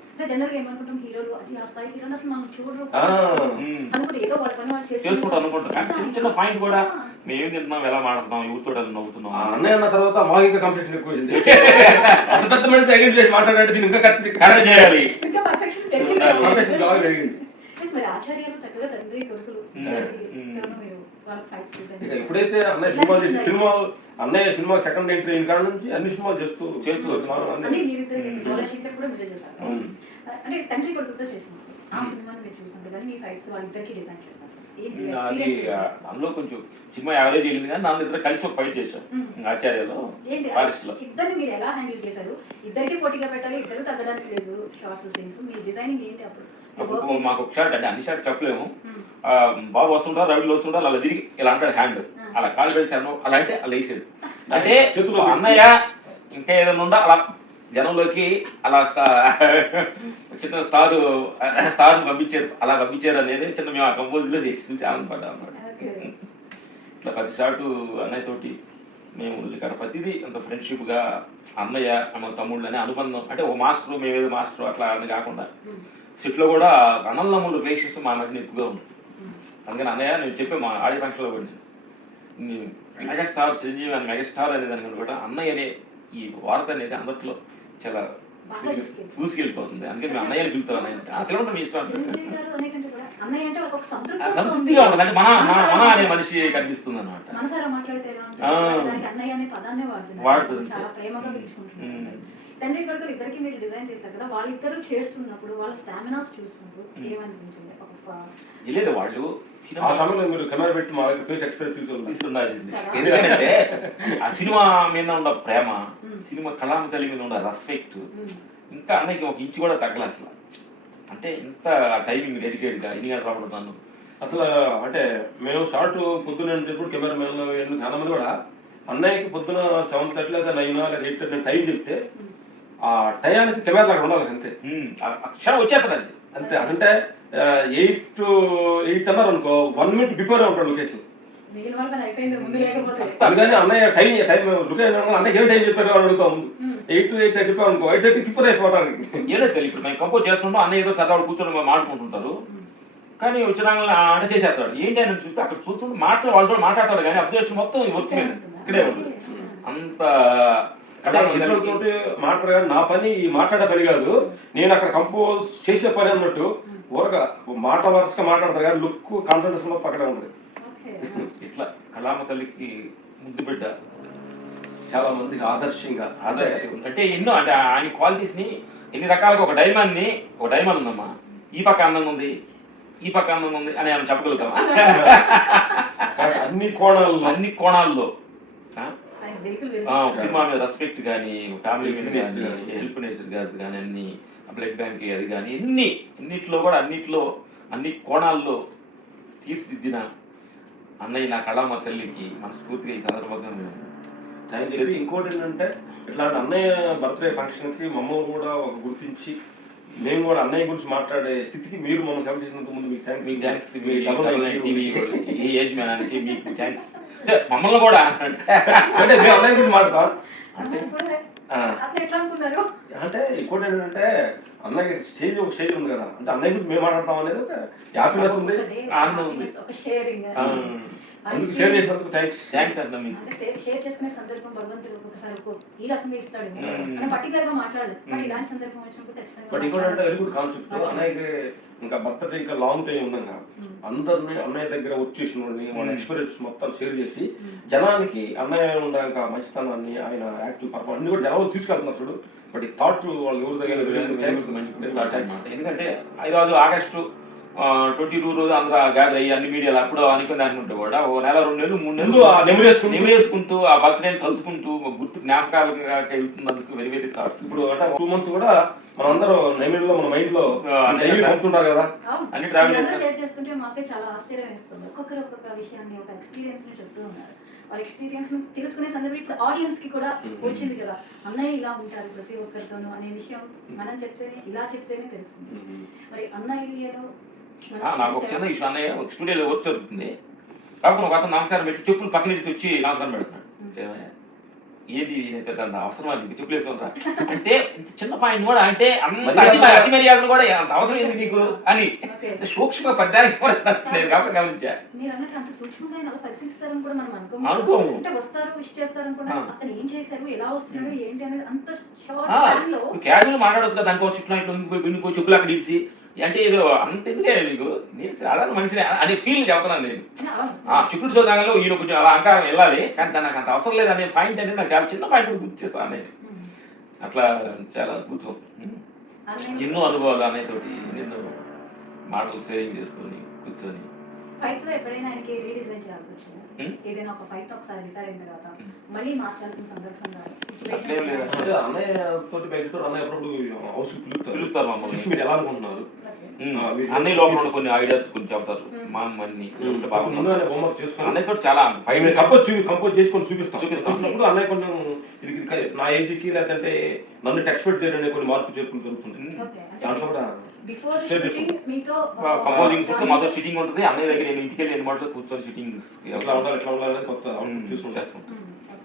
చేసుకుంటాం అనుకుంటాం కానీ చిన్న చిన్న పాయింట్ కూడా మేము ఏం తింటున్నాం, ఎలా మాట్లాడుతున్నాం, ఎవరితో నవ్వుతున్నాం. అన్నయ్య అన్న తర్వాత మాకు ఇంకా కాన్సెప్షన్ ఎక్కువ వచ్చింది. అంత పెద్ద మనిషి ఐడెంటిఫై చేసి మాట్లాడంటే దీన్ని ఇంకా కరెక్ట్ చేయాలి. ఎప్పుడైతే అన్నయ్య సినిమా సెకండ్ ఎంట్రీ అయిన కాడ నుంచి అన్ని సినిమాలు చేస్తూ అది అందులో కొంచెం సినిమా యావరేజ్ వెళ్ళింది కానీ దాని ఇద్దరు కలిసి ఒక ఫైట్ చేశాం ఆచార్యలో ఫారెస్ట్ లో. ఇద్దరిని మీరు ఎలా హ్యాండిల్ చేశారు? ఇద్దరికి పోటీగా పెట్టాలి, ఇద్దరు తగ్గడానికి లేదు షార్ట్స్ సీన్స్. మీ డిజైనింగ్ ఏంటి అప్పుడు? మాకు ఒక షాట్ అంటే అన్ని షాట్ చెప్పలేము. బాబు వస్తుంటారు, రవిలు వస్తుంటారు, అలా తిరిగి ఇలా అంటాడు హ్యాండ్, అలా కాలు పెడిసాను, అలా అంటే అలా వేసాడు. అంటే అన్నయ్య ఇంకా ఏదైనా ఉందా అలా జనంలోకి అలా చిన్న స్టార్ పంపించారు, అలా పంపించారు అనేది చిన్న మేము ఆ కంపోజ్ లో చేసి చూసి ఆనందపడ్డాం అన్నమాట. ఇట్లా ప్రతి షాటు అన్నయ్య తోటి మేము ఇక్కడ ప్రతిదీ అంత ఫ్రెండ్షిప్ గా అన్నయ్య మన తమ్ముళ్ళు అనే అనుబంధం. అంటే ఓ మాస్టర్ మేమేదో మాస్టర్ అట్లా అని కాకుండా సెట్ లో కూడా అన్నదమ్ముల రిలేషన్స్ మా మధ్యన ఎక్కువగా ఉంది. అందుకని అన్నయ్య నేను చెప్పే మా ఆడియో ఫంక్షన్ లో కూడా మెగాస్టార్ చిరంజీవి అని మెగాస్టార్ అనేది దాని కూడా అన్నయ్య అనే ఈ వార్త అనేది అందరిలో చాలా చూసుకెళ్ళిపోతుంది. అందుకని మేము అన్నయ్యని పిలుతాం. కిలోమీటర్ మీ ఇష్టం సంతృప్తిగా ఉంటుంది. అంటే మన అనే మనిషి కనిపిస్తుంది అన్నమాట. వాడుతుంది. తండ్రి కొడుకులు ఇద్దరికి మీరు డిజైన్ చేశారు కదా, వాళ్ళిద్దరు చేస్తున్నప్పుడు వాళ్ళ స్టామినాస్ చూసినప్పుడు ఏమనిపించింది? లేదు వాళ్ళు ఆ సమయంలో మీరు కెమెరా పెట్టి మా ఫేస్ ఎక్స్పీరియన్స్ తీసుకున్నాల్సింది. ఎందుకంటే ఆ సినిమా మీద ఉన్న ప్రేమ, సినిమా కళామ తల్లి మీద ఉన్న రెస్పెక్ట్ ఇంకా అన్నకి ఒక ఇంచు కూడా తగ్గలే అసలు. అంటే ఇంత టైమింగ్ డెడికేట్ గా ఎన్ని గంటలు రాబడుతున్నాను అసలు. అంటే మేము షార్ట్ పొద్దున్న చెప్పి కెమెరా మెన్ చాలా మంది కూడా అన్నయ్యకి పొద్దున 7:30 లేదా 9 లేదా 8:30 టైం చెప్తే ఆ టయానికి కెమెరా అక్కడ ఉండాలి అంతే. క్షణం వచ్చేస్తాడు అంతే. అంటే 8 అన్నారు అనుకో, 1 minute బిఫోర్ ఉంటాడు లొకేషన్. అందుకని అన్నయ్య టైం లొకేషన్ అన్నయ్య ఏం టైం చెప్పారు అని అడుగుతాం. 8 to 8:30 చెప్పాం అనుకో, 8:30 ప్రిపేర్ అయిపోవడానికి. ఏదో తెలియదు. ఇప్పుడు మేము కంపోజ్ చేస్తుంటాం, అన్నయ్య ఏదో సరదా కూర్చొని మాట్లాడుకుంటుంటారు. కానీ వచ్చిన అంటే చేసేస్తాడు. ఏంటి అని చూస్తే అక్కడ చూస్తుంటే వాళ్ళతో మాట్లాడతాడు కానీ అబ్జర్వేషన్ మొత్తం వర్క్ మీద ఇక్కడే ఉంటుంది. అంత మాట్లాడరు కానీ నా పని మాట్లాడే పని కాదు, నేను అక్కడ కంపోజ్ చేసే పని అన్నట్టు ఊరగా మాట వరుసగా మాట్లాడతారు కానీ లుక్ కాన్సన్ట్రేషన్ మొత్తం అక్కడే ఉంటుంది. ఇట్లా కళామ తల్లికి ముద్దు బిడ్డ, చాలా మందికి ఆదర్శం అంటే ఎన్నో. అంటే ఆయన క్వాలిటీస్ ని ఎన్ని రకాలుగా ఒక డైమండ్ ఉందమ్మా, ఈ పక్క అందంగా ఉంది, ఈ పక్క అందంగా ఉంది అని ఆయన చెప్పగలుగుతాం. అన్ని కోణాల్లో సినిమా మీద రెస్పెక్ట్ కానీ, ఫ్యామిలీ మీద కానీ, హెల్ప్ నేచర్ గాస్ కానీ, అన్ని బ్లడ్ బ్యాంక్ అది కానీ అన్ని కోణాల్లో తీర్చిదిద్దిన అన్నయ్య నా కళామ తల్లికి మనస్ఫూర్తిగా ఈ సందర్భంగా ఇంకోటి ఏంటంటే ఇట్లాంటి అన్నయ్య బర్త్డే ఫంక్షన్ కి మమ్మల్ని కూడా ఒక గుర్తించి మేము కూడా అన్నయ్య గురించి మాట్లాడే స్థితికి మీరు మమ్మల్ని సెలెక్ట్ చేసినందుకు ముందు మీకు థ్యాంక్స్. మీకు థ్యాంక్స్. మమ్మల్ని కూడా అంటే మేము అన్నయ్య గురించి మాట్లాడతాం. అంటే ఇంకోటి ఏంటంటే అన్నయ్య ఒక స్టేజ్ ఉంది కదా, అంటే అన్నయ్య గురించి మేము మాట్లాడతాం అనేది ఒక హ్యాపీనెస్ ఉంది, ఆనందం ఉంది. అందుకు షేర్ చేసినందుకు థ్యాంక్స్ అన్న. షేర్ చేసుకునే సందర్భం భగవంతుడు ఒక్కొక్కసారి ఈ రకంగా ఇస్తాడు. మనం పర్టికులర్ గా మాట్లాడాలి, బట్ ఇలాంటి సందర్భం వచ్చినప్పుడు బట్ ఇంకోటి వెరీ గుడ్ కాన్సెప్ట్. అన్నయ్యకి ఇంకా బర్త్డే ఇంకా లాంగ్ టైం ఉన్నాక అందరినీ అన్నయ్య దగ్గర వచ్చేసిన వాళ్ళ ఎక్స్పీరియన్స్ మొత్తం షేర్ చేసి జనానికి అన్నయ్య ఉండాక మంచితనాన్ని, ఆయన యాక్టివ్ పర్ఫార్మెన్స్ అన్ని కూడా జనాలు తీసుకెళ్తున్నారు చూడు. బట్ ఈ థాట్ వాళ్ళు ఎవరి దగ్గర ఎందుకంటే ఈరోజు ఆగస్టు 22 రోజు అందరూ గ్యాదర్ అయ్యి అన్ని మీడియాలో అప్పుడు అనుకుని అనుకుంటే కూడా ఓ 1 2 నెలలు 3 నెలలు నెమరేసుకుంటూ ఆ బర్త్డే తలుచుకుంటూ గుర్తు జ్ఞాపకాలుగా వెళ్తున్నందుకు వెరీ వెరీ థాట్స్. ఇప్పుడు అంటే 2 months కూడా మనందరూ నెమిడిలో మన మైండ్ లో పంపుతుంటారు కదా, అన్ని ట్రావెల్ షేర్ చేస్తుంటే మాకే చాలా ఆశ్చర్యం ఇస్తుంది. ఒక్కొక్క విషయాన్ని ఒక ఎక్స్పీరియన్స్ ని చెప్తూ ఉన్నారు. వాళ్ళ ఎక్స్పీరియన్స్ తెలుసుకునే సందర్భం ఇప్పుడు ఆడియన్స్ కి కూడా వచ్చింది కదా, అన్నయ్య ఇలా ఉంటారు ప్రతి ఒక్కరితోనూ అనే విషయం మనం చెప్తేనే, ఇలా చెప్తేనే తెలుస్తుంది. మరి అన్న ఏరియాలో నాకు ఒక చిన్న ఇష్యూ, అన్నయ్య ఒక స్టూడియోలో వర్క్ జరుగుతుంది, కాకపోతే ఒక అతను నమస్కారం పెట్టి చెప్పులు పక్కన ఇచ్చి వచ్చి నమస్కారం పెడుతున్నాడు. ఏది అవసరం నీకు చెప్పులు వేసుకుంటా అంటే చిన్న పాయింట్ కూడా అంటే అంత అతి మర్యాదలు కూడా అంత అవసరం ఏంది నీకు అని సూక్ష్మ పద్యానికి కూడా నేను కాబట్టి గమనించా. అనుకోము క్యాజువల్ మాట్లాడచ్చు కదా, దానికోసం చుట్టూ ఇట్లా వినిపోయి చెప్పులు అక్కడ ఇడిసి అంటే ఏదో అంత ఎందుకే నీకు, నేను సాధారణ మనిషిని అనే ఫీల్ చెప్తున్నాను నేను. చుట్టూ చూడగానే ఈయన కొంచెం అలా అంకారం వెళ్ళాలి, కానీ నాకు అంత అవసరం లేదు అనే పాయింట్ అనేది నాకు చాలా చిన్న పాయింట్ గుర్తు చేస్తాను నేను. అట్లా చాలా అద్భుతం. ఎన్నో అనుభవాలు అన్నయ్యతోటి, ఎన్నో మాటలు షేరింగ్ చేసుకొని కూర్చొని. ఫైట్స్ లో ఎప్పుడైనా ఆయనకి రీడిజైన్ చేయాల్సి వచ్చింది, ఏదైనా ఒక ఫైట్ ఒకసారి డిసైడ్ అయిన తర్వాత మళ్ళీ మార్చాల్సిన సందర్భం అన్నయ్య తోటి బయటతో అన్నయ్య ఎప్పుడు హౌస్ పిలుస్తారు మమ్మల్ని, మీరు ఎలా అనుకుంటున్నారు అన్ని లోపల కొన్ని ఐడియాస్ కొంచెం చెప్తారు. మా అన్ని అన్నయ్యతో చాలా కంపోజ్ చేసుకొని చూపిస్తాం. అన్నయ్య కొంచెం నా ఏజ్ కి లేదంటే నన్ను ఎక్స్పెక్ట్ చేయడం కొన్ని మార్పు చేర్పులు జరుగుతుంది. దాంట్లో కూడా కంపోజింగ్ మాతో సిట్టింగ్ ఉంటుంది. అన్నయ్య దగ్గర నేను ఇంటికి వెళ్ళి మాటలో కూర్చొని సిట్టింగ్స్ ఎట్లా ఉండాలి ఎట్లా ఉండాలని కొత్త తీసుకుంటాం.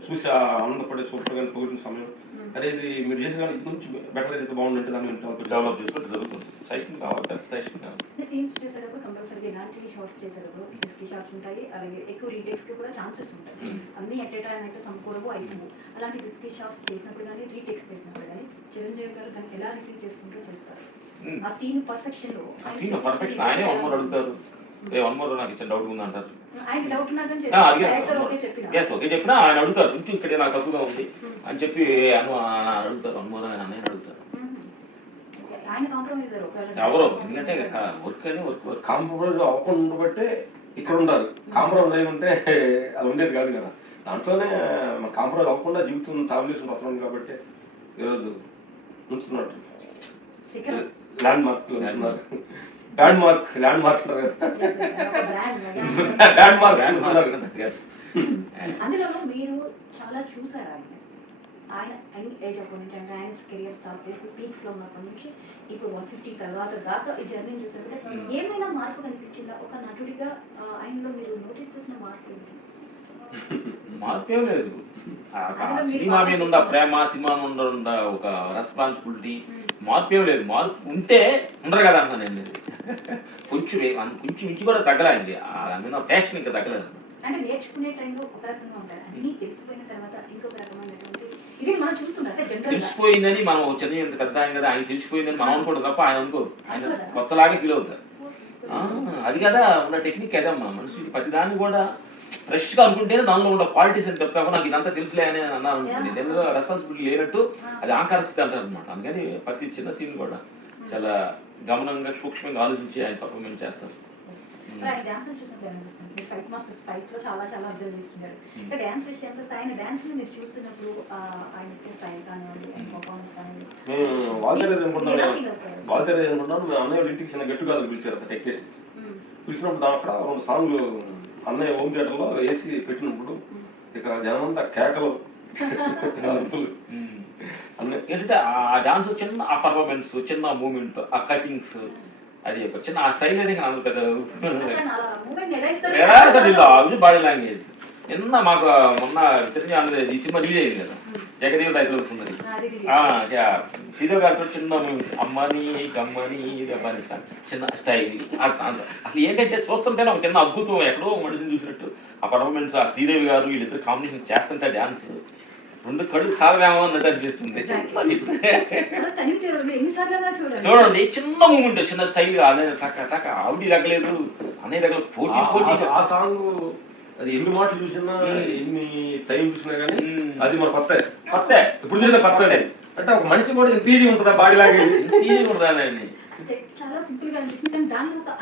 చూసి ఆనందపడే సూపర్ గా పొగిడిన సమయం అదే ఇది మీరు చేసిన కానీ ఇది నుంచి బెటర్ అయితే బాగుందంటే దాన్ని డెవలప్ చేసుకుంటే జరుగుతుంది. సైకిల్ కావాలి, సైకిల్ కావాలి. సీన్స్ చేసేటప్పుడు కంపల్సరీ ఇలాంటి షార్ట్స్ చేసేటప్పుడు డిస్కీ షార్ట్స్ ఉంటాయి, అలాగే ఎక్కువ రీటేక్స్ కి కూడా ఛాన్సెస్ ఉంటాయి. అన్ని ఎట్ ఏ టైం అయితే సంపూర్ణము అయిపోవు. అలాంటి డిస్కీ షార్ట్స్ చేసినప్పుడు కానీ రీటేక్స్ చేసినప్పుడు కానీ చిరంజీవి గారు దాన్ని ఎలా రిసీవ్ చేసుకుంటూ చేస్తారు? ఆ సీన్ పర్ఫెక్షన్ లో ఆయనే వన్ మోర్ అడుగుతారు, వన్ మోర్ నాకు ఇచ్చిన డౌట్ ఉంది అంటారు. ఓకే చెప్పినా ఆయన అడుగుతారు, కొంచెం ఇక్కడ నాకు తప్పుగా ఉంది అని చెప్పి అడుగుతారు, వన్ మోర్ అని అన్నయ్య అడుగుతారు. ఎవరో ఎందుకంటే వర్క్ అని వర్క్ కాంప్రమైజ్ అవ్వకుండా ఉండబట్టే ఇక్కడ ఉండాలి. కాంప్రమైజ్ అయి ఉంటే అది ఉండేది కాదు కదా. దాంట్లోనే కాంప్రమైజ్ అవ్వకుండా జీవితం తాగులేసిన అవసరం కాబట్టి ఈరోజు ఉంచుతున్నట్టు landmark band mark landmark band mark. అందులో మీరు చాలా చూసారు ఆయన ఏజ్ అప్పటి నుంచి, అంటే ఆయన కెరియర్ స్టార్ట్ చేసి పీక్స్ లో ఉన్నప్పటి నుంచి ఇప్పుడు 150 తర్వాత దాకా ఈ జర్నీ చూసారు. ఏమైనా మార్పు కనిపించిందా ఒక నటుడిగా ఆయనలో మీరు నోటీస్ చేసిన మార్పు ఏంటి? మార్పు ఏం లేదు. సినిమా మీద ఉన్న ప్రేమ, సినిమా ఉన్న ఒక రెస్పాన్సిబిలిటీ, మార్పు ఏం లేదు. మార్పు ఉంటే ఉండరు కదా అన్నా నేను. కొంచెం ఇంచి కూడా తగ్గలేదు, అందులో ఫ్యాషన్ ఇంకా తగ్గలేదు. అంటే నేర్చుకునే టైంలో ఒక రకంగా ఉంటారు, అన్ని తెలిసిపోయిన తర్వాత ఇంకొక రకమైనటువంటి ఇది మనం చూస్తుంటే తెలిసిపోయిందని మనం చిన్న ఎంత పెద్ద ఆయన కదా, ఆయన తెలిసిపోయిందని మనం అనుకుంటాం తప్ప ఆయన అనుకో, ఆయన కొత్తలాగే ఫీల్ అవుతారు. అది కదా ఉన్న టెక్నిక్ అదమ్మా. మనుషులకి ప్రతిదాన్ని కూడా ఫ్రెష్ గా అనుకుంటేనే దానిలో ఉన్న క్వాలిటీస్ అని చెప్తాము. నాకు ఇదంతా తెలుసులే అని అన్నారు అనుకోండి, నేను రెస్పాన్సిబిలిటీ లేనట్టు అది ఆకారస్థితి అంటారు అనమాట. అందుకని ప్రతి చిన్న సీన్ కూడా చాలా గమనంగా సూక్ష్మంగా ఆలోచించి ఆయన పర్ఫార్మెన్స్ చేస్తారు. చాలా చాలా అబ్జర్వ్ చేస్తున్నారు. ఇంకా డాన్స్ విషయంలో ఆయన డాన్స్ మీరు చూస్తున్నప్పుడు ఆయన ఇచ్చే స్టైల్ కానివ్వండి, పర్ఫార్మెన్స్ కానివ్వండి, అనుకుంటున్నాను. అన్నయ్య ఇంటికి చిన్న గట్టు కాదు పిలిచారు టెక్నీషియన్స్. పిలిచినప్పుడు అక్కడ 2 సాంగ్లు అన్నయ్య హోమ్ థియేటర్ లో ఏసీ పెట్టినప్పుడు ఇక జనమంతా కేకలు. ఏంటంటే ఆ డాన్స్ చిన్న ఆ పర్ఫార్మెన్స్, చిన్న మూమెంట్, ఆ కటింగ్స్, అది ఒక చిన్న ఆ స్టైల్ అనేది నాకు పెద్ద బాడీ లాంగ్వేజ్. నిన్న మాకు మొన్న చిరంజీవి ఈ సినిమా రిలీజ్ అయింది కదా, జగదేవ్ రైతులు వస్తున్నది. శ్రీదేవి గారితో చిన్న అమ్మని గమ్మని చిన్న స్టైల్. అసలు ఏంటంటే చూస్తుంటే ఒక చిన్న అద్భుతం, ఎక్కడో మనిషిని చూసినట్టు ఆ పర్ఫార్మెన్స్. ఆ శ్రీదేవి గారు వీళ్ళిద్దరు కాంబినేషన్ చేస్తుంటే డాన్స్ 2 కళ్ళు సాగవేమో అన్నట్టు అనిపిస్తుంది. చూడండి చిన్న మూమెంట్, చిన్న స్టైల్. అదే చక్క ఆవిడ తగ్గలేదు, అన్నయ్య తగ్గలేదు, పోటీ పోటీ. ఆ సాంగ్ అది ఎన్ని మాటలు చూసినా ఎన్ని టైం చూసినా కానీ అది మన కొత్త ఇప్పుడు చూసిన కొత్త. అంటే ఒక మనిషి కూడా తీజీ ఉంటుందా బాడీ లాగే, తీజీ ఉంటుందా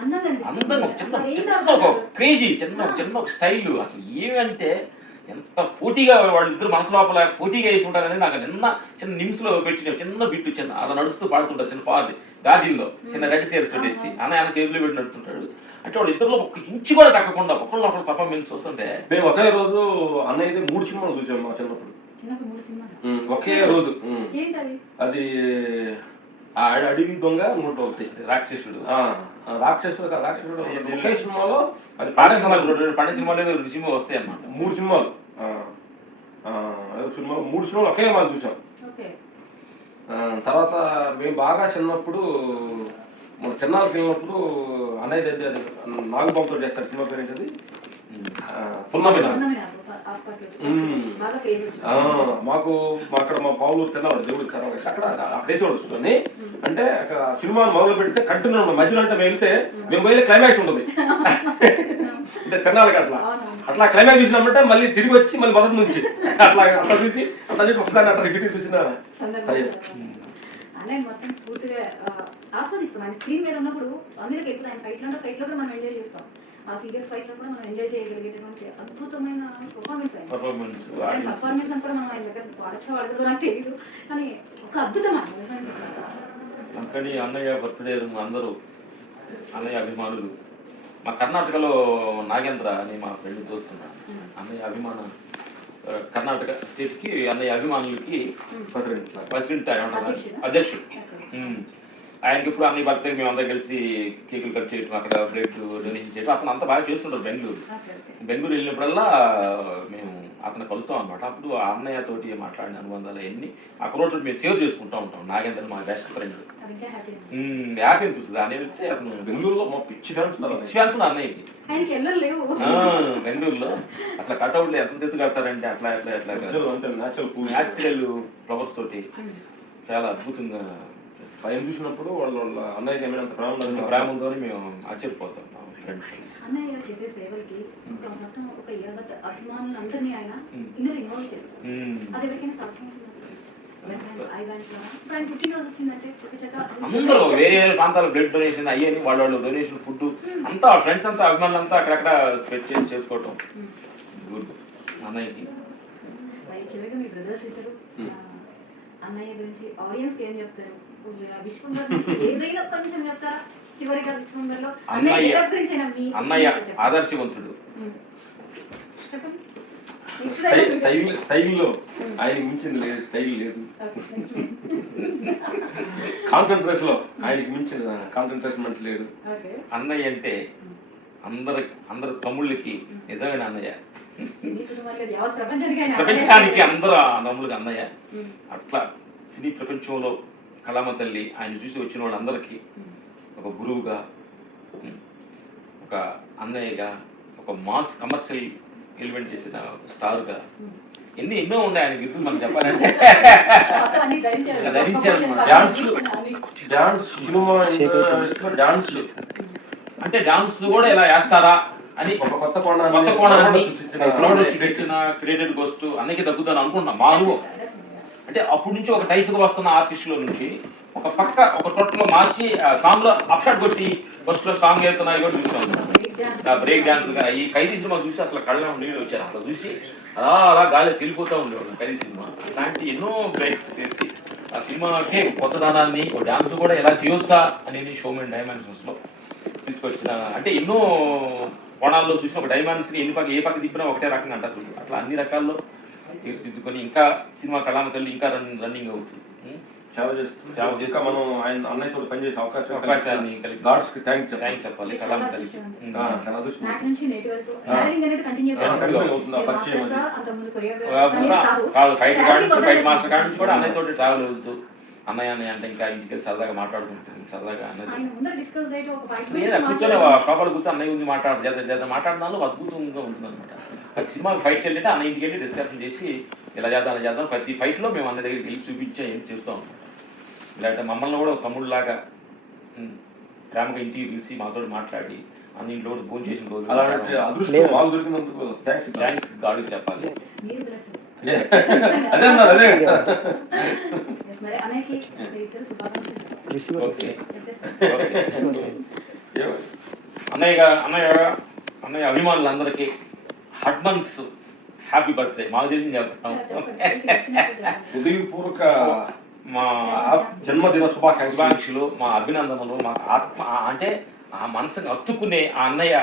అందంగా చిన్న ఒక క్రేజీ, చిన్న ఒక స్టైల్. అసలు ఏమంటే ఎంత పోటీగా వాళ్ళిద్దరు మనసు లోపల పోటీగా వేసి ఉంటారనేది నాకు నిన్న చిన్న నిమ్స్ లో పెట్టిన చిన్న బిట్టు, చిన్న అలా నడుస్తూ పాడుతుంటారు చిన్న పాది గాదిల్లో చిన్న రెడ్ చైర్స్ పెట్టేసి అన్న చేతిలో పెట్టి నడుతుంటాడు. అంటే వాళ్ళు ఇద్దరులో ఒక ఇంచు కూడా తగ్గకుండా ఒకళ్ళు ఒకళ్ళు పర్ఫార్మెన్స్ వస్తుంటే మేము ఒకే రోజు అన్నయ్య 3 సినిమాలు చూసాం మా చిన్నప్పుడు. ఒకే రోజు. అది అడవి దొంగ 101 రాక్షసుడు రాక్షసుడు ఒకే సినిమాలో అది పండే సినిమాలో 2 సినిమాలు వస్తాయి అన్నమాట. 3 సినిమాలు 3 సినిమాలు ఒకే మాకు చూసాం. తర్వాత మేము బాగా చిన్నప్పుడు మన చిన్నాళ్ళకి వెళ్ళినప్పుడు అన్నయ్య దగ్గర నాగబాబుతో చేస్తారు. సినిమా పేరు ఏంటది? మాకు అక్కడ మా పావులు తిన్నవాడు దేవుడు అక్కడ వేసేవాడు వస్తుంది. అంటే అక్కడ సినిమాలు మొదలు పెడితే కంటిన్యూ ఉన్నాం. మధ్యలో అంటే మేము వెళ్తే మేము పోయి క్లైమాక్స్ ఉంటుంది. అంటే తిన్నాళ్ళకి అట్లా క్లైమాక్స్ చూసినామంటే మళ్ళీ తిరిగి వచ్చి మళ్ళీ మొదటి నుంచి అట్లా చూసి అట్లా చెప్పి ఒకసారి అట్లా రిపీట్ చూసిన మొత్తం పూర్తిగా ఆస్వాదిస్తాం. ఆయన స్క్రీన్ మీద ఉన్నప్పుడు అందరికి ఎక్కువ ఆయన ఫైట్ లో కూడా మనం ఎంజాయ్ చేస్తాం. ఆ సీరియస్ ఫైట్ లో కూడా మనం ఎంజాయ్ చేయగలిగేటువంటి అద్భుతమైన పర్ఫార్మెన్స్ అని కూడా మనం ఆయన దగ్గర వాడచ్చో నాకు తెలియదు, కానీ ఒక అద్భుతం అందుకని అన్నయ్య బర్త్డే అందరూ అన్నయ్య అభిమానులు మా కర్ణాటకలో నాగేంద్ర అని మా ఫ్రెండ్ చూస్తున్నాను. అన్నయ్య అభిమానం కర్ణాటక స్టేట్ కి అన్నయ్య అభిమానులకి ప్రెసిడెంట్ అధ్యక్షుడు. ఆయనకి ఇప్పుడు అన్ని బర్త్డే మేము అందరం కలిసి కేకులు కట్ చేయడం, అక్కడ బ్లడ్ డొనేషన్ చేయడం, అతను అంతా బాగా చేస్తుంటారు. బెంగళూరు వెళ్ళినప్పుడల్లా మేము అతను కలుస్తాం అనమాట. అప్పుడు ఆ అన్నయ్య తోటి మాట్లాడిన అనుబంధాలు అవన్నీ అక్కడ రోజు మేము సేవ్ చేసుకుంటూ ఉంటాం. నాగేంద్ర మా బెస్ట్ ఫ్రెండ్. హ్యాపీ అనిపిస్తుంది. అని వెళ్తే అతను బెంగళూరులో మా పిచ్చి ఫ్యాన్స్ అన్నయ్యకి. బెంగళూరులో అసలు కట్అవుట్లు ఎంత ఎత్తు కడతారంటే అట్లా న్యాచురల్ ఫ్లవర్స్ తోటి చాలా అద్భుతంగా పైన చూసినప్పుడు వాళ్ళ అన్నయ్యకి ఏమైనా ప్రేమ ఉందని మేము ఆశ్చర్యపోతాం. ఫ్రెండ్స్ అన్నయ్య చేసే సేవలకి మొత్తం ఒక 20 అభిమానులందరినీ ఆయన ఇందులో ఇన్వాల్వ్ చేసేస్తారు. అది ఎవరికైనా సాధ్యం అందరూ వేరే ప్రాంతాల బ్లడ్ డొనేషన్ అయ్యేది, వాళ్ళు డొనేషన్ ఫుడ్ అంతా ఫ్రెండ్స్ అంతా అభిమానులు అంతా అక్కడక్కడ స్పెండ్ చేసి చేసుకోవటం గుడ్. అన్నయ్యకి చివరిగా మీ బ్రదర్స్ ఇద్దరు అన్నయ్య గురించి ఆడియన్స్ ఏం చెప్తారు? విశ్వంబర్ నుంచి ఏదైనా కొంచెం చెప్తారా చివరిగా? విశ్వంబర్లో అన్నయ్య ఆదర్శవంతుడు. స్టైల్లో ఆయనకి మించింది లేదు, స్టైల్ లేదు. కాన్సన్ట్రేషన్ లో ఆయనకి మించిన కాన్సన్ట్రేషన్ మనిషి లేడు. అన్నయ్య అంటే అందరు తమ్ముళ్ళకి నిజమైన అన్నయ్య, ప్రపంచానికి అందరూ తమ్ముళ్ళకి అన్నయ్య. అట్లా సినీ ప్రపంచంలో కళామ తల్లి ఆయన చూసి వచ్చిన వాళ్ళందరికీ ఒక గురువుగా, ఒక అన్నయ్యగా, ఒక మాస్ కమర్షియల్ ఎలిమెంట్ చేసిన స్టార్గా ఎన్నో ఉన్నాయి ఆయన గిఫ్ట్ మనం చెప్పాలంటే. అంటే డాన్స్ కూడా ఇలా వేస్తారా అని ఒక కొత్త కోణాన్ని క్రియేటెడ్ గోస్ట్ అన్నకి తగ్గుతాను అనుకున్నాం మా అనుభవం. అంటే అప్పటి నుంచి ఒక టైప్ గా వస్తున్న ఆర్టిస్టుల నుంచి ఒక పక్క ఒక టోటల్ మార్చి సాంగ్ లో అప్షాట్ కొట్టి ఫస్ట్ లో సాంగ్ వేస్తున్నా కూడా చూసాం. బ్రేక్ డాన్స్ గా ఈ ఖైదీ సినిమా చూసి అసలు కళ్ళ నీళ్ళు వచ్చారు. అట్లా చూసి అలా గాలి తెలిపోతూ ఉండేవాళ్ళు ఖైదీ సినిమా. ఇలాంటి ఎన్నో బ్రేక్స్ చేసి ఆ సినిమాకి కొత్తదనాన్ని డాన్స్ కూడా ఎలా చేయొచ్చా అనేది షోమెన్ డైమెన్షన్స్ లో తీసుకొచ్చిన, అంటే ఎన్నో కోణాల్లో చూసిన ఒక డైమెన్షన్ ఏ పక్క తిప్పినా ఒకటే రకంగా అంటారు. అట్లా అన్ని రకాల్లో తీర్చిదిద్దుకొని ఇంకా సినిమా కళామ తల్లి ఇంకా రన్నింగ్ అవుతుంది. సేవ చేస్తూ మనం ఆయన అన్నయ్యతో పనిచేసే అవకాశాన్ని థ్యాంక్స్ చెప్పాలి కళామ తల్లికి. ఫైట్ మాస్టర్ కాడి నుంచి కూడా అన్నయ్యతో ట్రావెల్ వెళ్తూ అన్నయ్య అంటే ఇంకా ఇంటికి వెళ్ళి సరదాగా మాట్లాడుకుంటుంది. సరదాగా కూర్చొని షాపాలు కూర్చొని అన్నయ్య గురించి మాట్లాడదాం అద్భుతంగా ఉంటుంది అనమాట. అది సినిమాకి ఫైట్స్ ఏంటంటే అన్న ఇంటికి వెళ్ళి డిస్కషన్ చేసి ఇలా చేద్దాం ప్రతి ఫైట్లో మేము అన్న దగ్గరికి వెళ్ళి చూపించే ఏం చేస్తూ ఉంటాం. ఇలాంటి మమ్మల్ని కూడా తమ్ముళ్ళలాగా ప్రేమగా ఇంటికి పిలిచి మాతో మాట్లాడి అన్నింటిలో భోజనం చేసిన రోజు థ్యాంక్స్ గాడ్కి చెప్పాలి. అన్నయ్య అభిమానులందరికీ హడ్మన్స్ హ్యాపీ బర్త్డే. మాకు తెలిసి చెప్తాం హృదయపూర్వక మా జన్మదిన శుభాకాంక్షలు, మా అభినందనలు. మా ఆత్మ అంటే ఆ మనసుని హత్తుకునే ఆ అన్నయ్య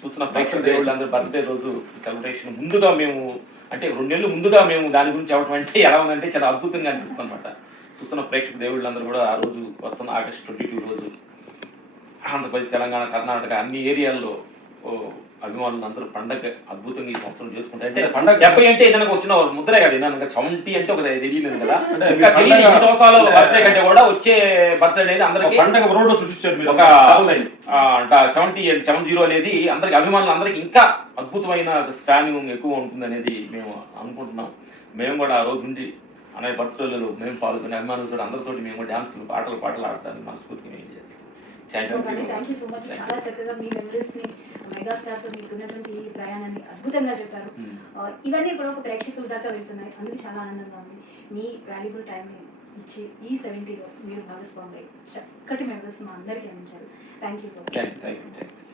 చూస్తున్న ప్రేక్షక దేవుళ్ళందరూ బర్త్డే రోజు సెలబ్రేషన్ ముందుగా మేము అంటే 2 నెలలు ముందుగా మేము దాని గురించి చెప్పడం అంటే ఎలా ఉందంటే చాలా అద్భుతంగా అనిపిస్తుంది అనమాట. చూస్తున్న ప్రేక్షక దేవుళ్ళందరూ కూడా ఆ రోజు వస్తున్న ఆగస్టు 22 రోజు ఆంధ్రప్రదేశ్, తెలంగాణ, కర్ణాటక అన్ని ఏరియాల్లో అభిమానులు అందరూ పండగ అద్భుతంగా ఈ సంవత్సరం చేసుకుంటారు. అంటే పండగ 70 అంటే ఏదైనా వచ్చిన ముద్రే కదా, ఏదైనా 70 అంటే ఒక తెలియలేదు కదా, ఇంకా తెలియదు. ఈ సంవత్సరాలు బర్త్డే కంటే కూడా వచ్చే బర్త్డే అనేది అందరికి పండగ రోడ్ చూపించారు ఒక 70 అనేది అందరికి అభిమానులు అందరికి ఇంకా అద్భుతమైన స్పానింగ్ ఎక్కువ ఉంటుంది అనేది మేము అనుకుంటున్నాం. మేము కూడా ఆ రోజు నుండి అనే బర్త్డేలలో మేము పాల్గొనే అభిమానులతో అందరితో మేము కూడా డాన్సులు పాటలు ఆడతాను మనస్ఫూర్తిగా మేము చేస్తాం. Thank you so much. చాలా చక్కగా మీ మెమరీస్ని మెగాస్టార్తో మీకున్నటువంటి ఈ ప్రయాణాన్ని అద్భుతంగా చెప్పారు. ఇవన్నీ కూడా ఒక ప్రేక్షకుల దాకా వెళ్తున్నాయి, అందుకు చాలా ఆనందంగా ఉంది. మీ వాల్యుబుల్ టైంని ఇచ్చి ఈ 70లో మీరు భాగస్వామి చక్కటి మెమరీస్ మా అందరికీ అందించారు. Thank you so much.